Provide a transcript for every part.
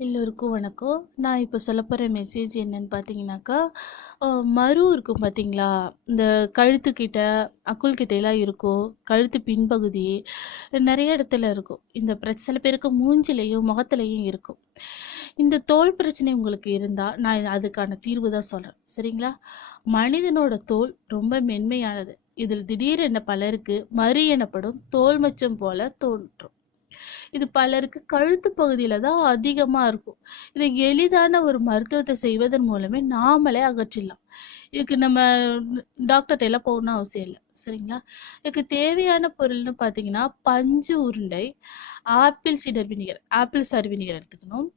எல்லோருக்கும் வணக்கம். நான் இப்போ சொல்ல போகிற மெசேஜ் என்னன்னு பார்த்தீங்கன்னாக்கா அஹ் மரு இருக்கும் பார்த்தீங்களா இந்த கழுத்துக்கிட்ட அக்குள் கிட்டையெல்லாம் இருக்கும். கழுத்து பின்பகுதி நிறைய இடத்துல இருக்கும். இந்த பிரச்சனை சில பேருக்கு மூஞ்சிலையும் முகத்துலையும் இருக்கும். இந்த தோல் பிரச்சனை உங்களுக்கு இருந்தால் நான் அதுக்கான தீர்வு தான் சொல்கிறேன் சரிங்களா? மனிதனோட தோல் ரொம்ப மென்மையானது. இதில் திடீரென பலருக்கு மறு எனப்படும் தோல் மச்சம் போல தோன்றும். இது பலருக்கு கழுத்து பகுதியில தான் அதிகமா இருக்கும். இதை எளிதான ஒரு மருத்துவத்தை செய்வதன் மூலமே நாமளே அகற்றிடலாம். இதுக்கு நம்ம டாக்டர்கிட்ட எல்லாம் போகணும்னு அவசியம் இல்லை. சரிங்களா? இதுக்கு தேவையான பொருள்னு பார்த்தீங்கன்னா பஞ்சு உருண்டை ஆப்பிள் சீடர் வினிகர் ஆப்பிள் சார் வினிகர் எடுத்துக்கணும்.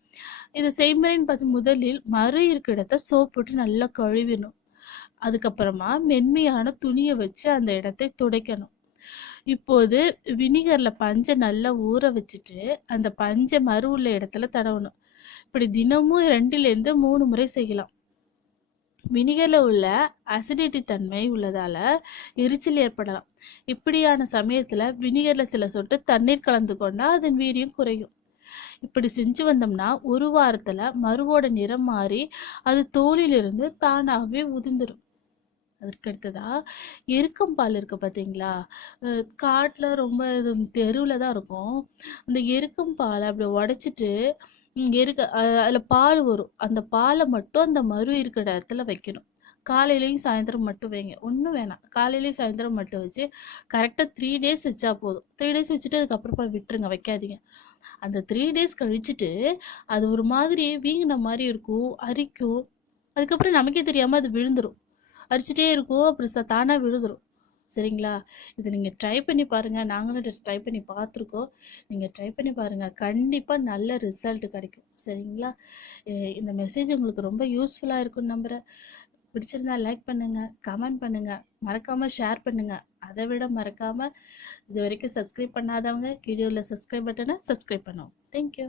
இதை செய்முறைன்னு பார்த்து முதலில் மறு இருக்க இடத்த சோப் போட்டு நல்லா கழுவிடணும். அதுக்கப்புறமா மென்மையான துணியை வச்சு அந்த இடத்தை துடைக்கணும். இப்போது வினிகரில் பஞ்சை நல்லா ஊற வச்சுட்டு அந்த பஞ்சை மறு உள்ள இடத்துல தடவணும். இப்படி தினமும் ரெண்டுலேருந்து மூணு முறை செய்யலாம். வினிகரில் உள்ள அசிடிட்டி தன்மை உள்ளதால் எரிச்சல் ஏற்படலாம். இப்படியான சமயத்தில் வினிகரில் சில சொட்டு தண்ணீர் கலந்து கொண்டால் அதன் வீரியம் குறையும். இப்படி செஞ்சு வந்தோம்னா ஒரு வாரத்தில் மருவோட நிறம் மாறி அது தோலிலிருந்து தானாகவே உதிர்ந்துடும் அதற்கு எருக்கம் பால் இருக்கு பார்த்தீங்களா காட்டில் ரொம்ப தெருவில் தான் இருக்கும். அந்த எருக்கம் பாலை அப்படி உடச்சிட்டு எருக்க அதில் பால் வரும். அந்த பாலை மட்டும் அந்த மறு இருக்கிற இடத்துல வைக்கணும். காலையிலையும் சாயந்தரம் மட்டும் வைங்க. ஒன்றும் வேணாம். காலையிலையும் சாயந்தரம் மட்டும் வச்சு கரெக்டாக த்ரீ டேஸ் வச்சா போதும். த்ரீ டேஸ் வச்சுட்டு அதுக்கப்புறமா விட்டுருங்க வைக்காதீங்க. அந்த த்ரீ டேஸ் கழிச்சுட்டு அது ஒரு மாதிரி வீங்கின மாதிரி இருக்கும் அரிக்கும். அதுக்கப்புறம் நமக்கே தெரியாமல் அது விழுந்துடும் அரிச்சிட்டே இருக்கும் அப்புறம் ச- தானாக விழுதுரும் சரிங்களா? இதை நீங்கள் ட்ரை பண்ணி பாருங்கள் நாங்களும் ட்ரை பண்ணி பார்த்துருக்கோம். நீங்கள் ட்ரை பண்ணி பாருங்கள் கண்டிப்பாக நல்ல ரிசல்ட் கிடைக்கும். சரிங்களா? இந்த மெசேஜ் உங்களுக்கு ரொம்ப யூஸ்ஃபுல்லாக இருக்கும்னு நம்புகிறேன் பிடிச்சிருந்தா லைக் பண்ணுங்கள் கமெண்ட் பண்ணுங்கள் மறக்காமல் ஷேர் பண்ணுங்கள் அதை விட மறக்காமல் இது வரைக்கும் சப்ஸ்கிரைப் பண்ணாதவங்க கீழே உள்ள சப்ஸ்கிரைப் பட்டனை சப்ஸ்கிரைப் பண்ணுவோம். தேங்க்யூ